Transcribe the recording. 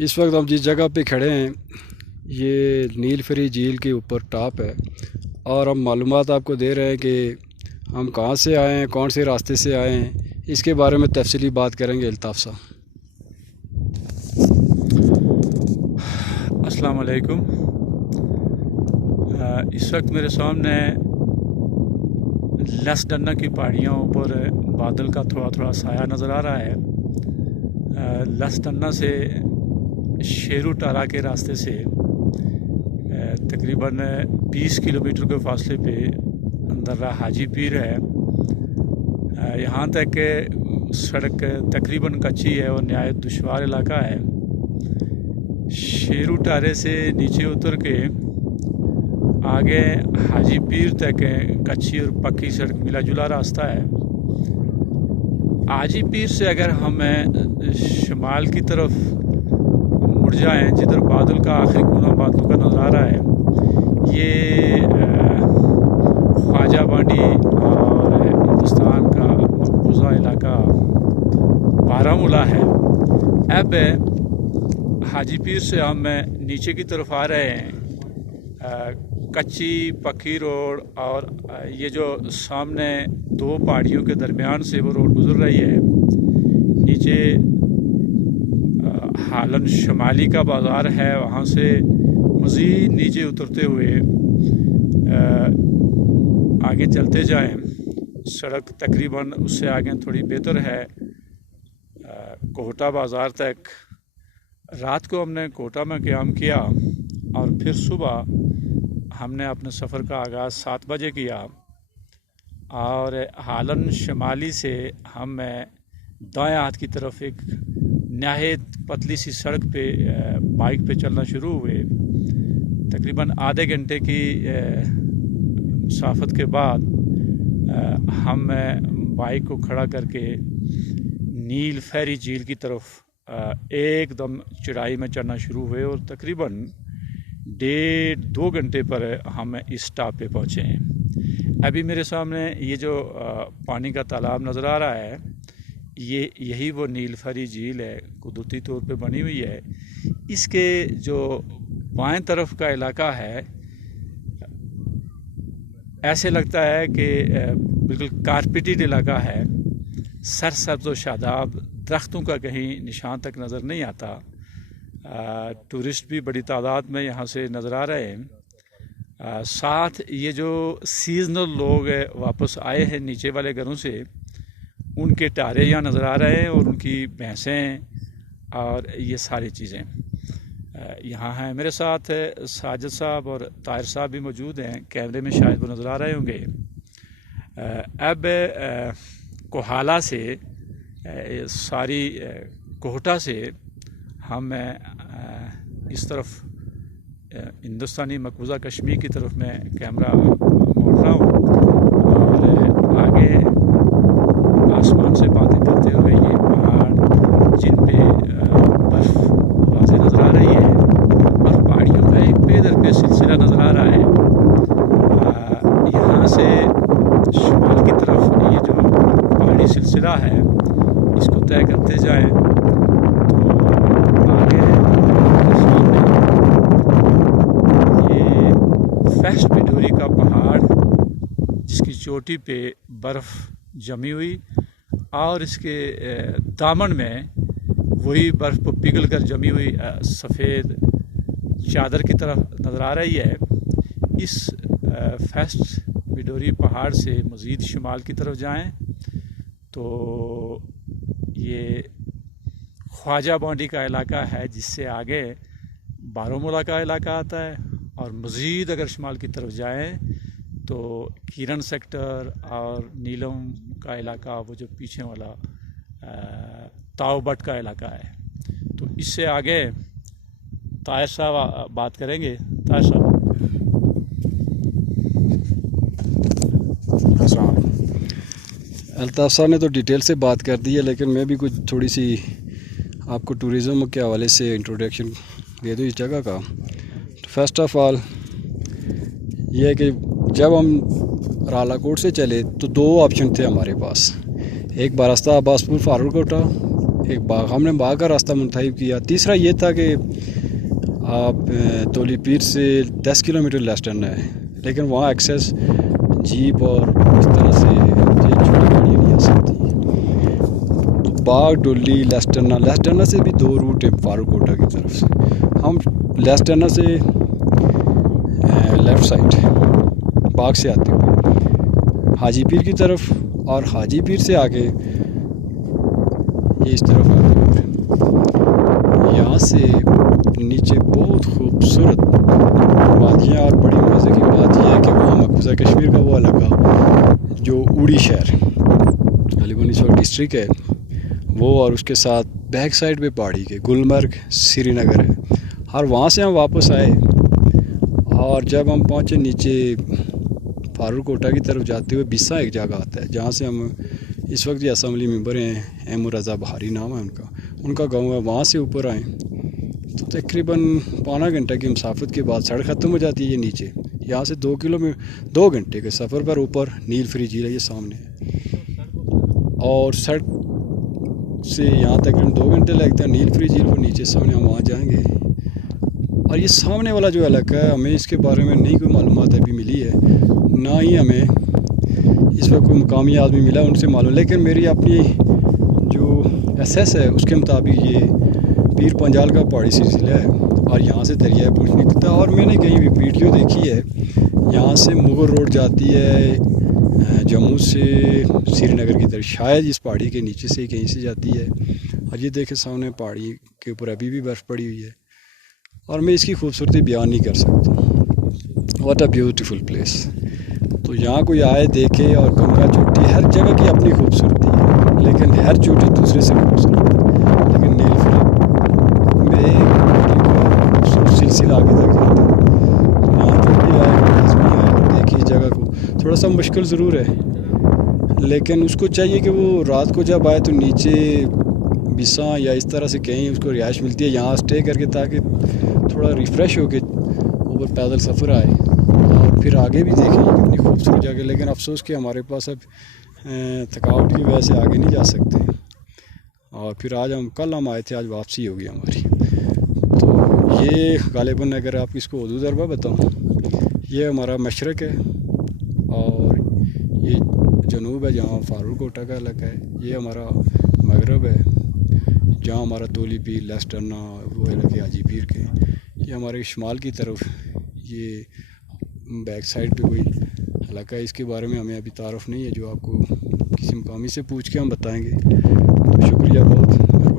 इस वक्त हम जिस जगह पे खड़े हैं ये नीलफरी झील के ऊपर टॉप है और हम मालूमात आपको दे रहे हैं कि हम कहाँ से आए हैं, कौन से रास्ते से आए हैं, इसके बारे में तफसीली बात करेंगे अल्ताफ़ साहब। अस्सलाम वालेकुम। इस वक्त मेरे सामने लसडन्ना की पहाड़ियों पर बादल का थोड़ा थोड़ा साया नज़र आ रहा है। लसडन्ना से शेरू टारा के रास्ते से तकरीबन 20 किलोमीटर के फासले पे दर्रा हाजी पीर है। यहाँ तक सड़क तकरीबन कच्ची है और नहायत दुश्वार इलाका है। शेरू टारे से नीचे उतर के आगे हाजी पीर तक कच्ची और पक्की सड़क मिला जुला रास्ता है। हाजी पीर से अगर हम शुमाल की तरफ मुड़ जाएं, जिधर बादल का आखिरी कोना बादलों का नज़र आ रहा है, ये ख्वाजा बांडी और हिंदुस्तान का मकबूजा इलाका बारामूला है। अब हाजी पीर से हम नीचे की तरफ आ रहे हैं। कच्ची पक्की रोड और ये जो सामने दो पहाड़ियों के दरमियान से वो रोड गुजर रही है। नीचे हालन शमाली का बाज़ार है, वहाँ से मज़ीद नीचे उतरते हुए आगे चलते जाएं। सड़क तकरीबन उससे आगे थोड़ी बेहतर है, कोटा बाज़ार तक। रात को हमने कोटा में क़याम किया और फिर सुबह हमने अपने सफ़र का आगाज़ 7 बजे किया और हालन शमाली से हम दाएं हाथ की तरफ एक नहायत पतली सी सड़क पे बाइक पे चलना शुरू हुए। तकरीबन आधे घंटे की मुसाफत के बाद हम बाइक को खड़ा करके नीलफरी झील की तरफ एकदम चढ़ाई में चढ़ना शुरू हुए और तकरीबन 1.5-2 घंटे पर हम इस स्टॉप पे पहुँचे हैं। अभी मेरे सामने ये जो पानी का तालाब नज़र आ रहा है, यही वो नीलफरी झील है, कुदरती तौर पे बनी हुई है। इसके जो बाएं तरफ का इलाका है, ऐसे लगता है कि बिल्कुल कारपेटेड इलाका है। सरसब्ज़ व शादाब, दरख्तों का कहीं निशान तक नज़र नहीं आता। टूरिस्ट भी बड़ी तादाद में यहाँ से नज़र आ रहे हैं। साथ ये जो सीज़नल लोग वापस आए हैं नीचे वाले घरों से, उनके टारे यहाँ नज़र आ रहे हैं और उनकी भैंसें और ये सारी चीज़ें यहाँ हैं। मेरे साथ साजिद साहब और ताहिर साहब भी मौजूद हैं, कैमरे में शायद वो नज़र आ रहे होंगे। अब कोहाला से सारी कोहटा से हम इस तरफ हिंदुस्तानी मकबूजा कश्मीर की तरफ मैं कैमरा मोड़ रहा हूँ और आगे आसमान से बातें करते हुए ये पहाड़ जिन पे बर्फ़ वाज़ेह नज़र आ रही है और पहाड़ियों का एक बेदर पे सिलसिला नज़र आ रहा है। यहाँ से शुमाल की तरफ ये जो पहाड़ी सिलसिला है, इसको तय करते जाएं तो आगे सामने ये फैस्ट पिडोरी का पहाड़, जिसकी चोटी पे बर्फ़ जमी हुई और इसके दामन में वही बर्फ़ को पिघल कर जमी हुई सफ़ेद चादर की तरफ नज़र आ रही है। इस फैस्ट पिडोरी पहाड़ से मज़ीद शुमाल की तरफ जाएं तो ये ख्वाजा बांडी का इलाका है, जिससे आगे बारामूला का इलाका आता है। और मज़ीद अगर शुमाल की तरफ जाएं तो किरण सेक्टर और नीलम का इलाका, वो जो पीछे वाला ताओबट का इलाका है। तो इससे आगे ताहिर साहब बात करेंगे। ताहिर साहब। अल्ताफ़ साहब ने तो डिटेल से बात कर दी है, लेकिन मैं भी कुछ थोड़ी सी आपको टूरिज़म के हवाले से इंट्रोडक्शन दे दूँ इस जगह का। तो फर्स्ट ऑफ़ ऑल ये है कि जब हम रालाकोट से चले तो 2 ऑप्शन थे हमारे पास। एक बारस्ता अब्बासपुर फारूकोटा, एक बाग, हमने बाग का रास्ता मुंतखब किया। तीसरा ये था कि आप तोली पीर से 10 किलोमीटर लेस्टर्न है, लेकिन वहाँ एक्सेस जीप और इस तरह से ये छोटी गाड़ियाँ नहीं आ सकती। तो बाग, डोली, लेस्टर्ना से भी 2 रूट है फारूकोटा की तरफ से। हम लेस्टर्ना से लेफ़्ट साइड बाग से आते हुए हाजी पीर की तरफ, और हाजी पीर से आगे ये इस तरफ आते हुए यहाँ से नीचे बहुत खूबसूरत वादियाँ। और बड़ी मज़े की बात यह है कि वहाँ मकबूजा कश्मीर का वो इलाका जो उड़ी शहर अलीगढ़ इस वक्त डिस्ट्रिक्ट है वो, और उसके साथ बैक साइड पे पहाड़ी के गुलमर्ग, श्रीनगर है। और वहाँ से हम वापस आए, और जब हम पहुँचे नीचे फारूकोटा की तरफ जाते हुए बिस्सा एक जगह आता है जहाँ से हम इस वक्त ये असम्बली मेंबर हैं, एम रज़ा बहारी नाम है उनका गांव है। वहाँ से ऊपर आए तो तकरीबन पौना घंटा की मुसाफत के बाद सड़क ख़त्म हो जाती है। ये नीचे यहाँ से 2 घंटे के सफ़र पर ऊपर नीलफरी झील है, ये सामने है। और सड़क से यहाँ तकरीबन 2 घंटे लगते हैं। नीलफरी झील वो नीचे सामने, हम वहाँ जाएंगे। और ये सामने वाला जो इलाका है, हमें इसके बारे में नहीं कोई मालूमात अभी मिली है, ना ही हमें इस वक्त कोई मुकामी आदमी मिला उनसे मालूम। लेकिन मेरी अपनी जो एसएस है उसके मुताबिक ये पीर पंजाल का पहाड़ी सिलसिला है, और यहाँ से दरिया पूंछ निकलता है। और मैंने कहीं भी वीडियो देखी है, यहाँ से मुगल रोड जाती है जम्मू से श्रीनगर की तरफ, शायद इस पहाड़ी के नीचे से ही कहीं से जाती है। और ये देखे सामने पहाड़ी के ऊपर अभी भी बर्फ़ पड़ी हुई है, और मैं इसकी खूबसूरती बयान नहीं कर सकता। What a beautiful place. तो यहाँ कोई आए देखे, और गंगा चोटी, हर जगह की अपनी खूबसूरती है, लेकिन हर चोटी दूसरे से खूबसूरत है। लेकिन नीलफरी में खूबसूरत सिलसिला आगे तक जाता है। यहाँ जो भी आए आदमी आए देखिए जगह को, थोड़ा सा मुश्किल ज़रूर है, लेकिन उसको चाहिए कि वो रात को जब आए तो नीचे बिस्सा या इस तरह से कहीं उसको रिहाइश मिलती है यहाँ स्टे करके, ताकि थोड़ा रिफ़्रेश हो के ऊपर पैदल सफ़र आए और फिर आगे भी देखें कितनी खूबसूरत जगह। लेकिन अफसोस कि हमारे पास अब थकावट की वजह से आगे नहीं जा सकते, और फिर कल हम आए थे, आज वापसी होगी हमारी। तो ये गालिबन अगर आप इसको उर्दू ज़रबा बताऊँ, ये हमारा मशरक़ है, और ये जनूब है जहाँ फारूकोटा का इलाका है। ये हमारा मगरब है जहाँ हमारा तोली पीर, लेस्टर्ना, वो इलाके हाजी पीर के। ये हमारे शुमाल की तरफ ये बैक साइड पे कोई इलाका है, इसके बारे में हमें अभी तारुफ नहीं है, जो आपको किसी मुकामी से पूछ के हम बताएंगे। तो शुक्रिया बहुत।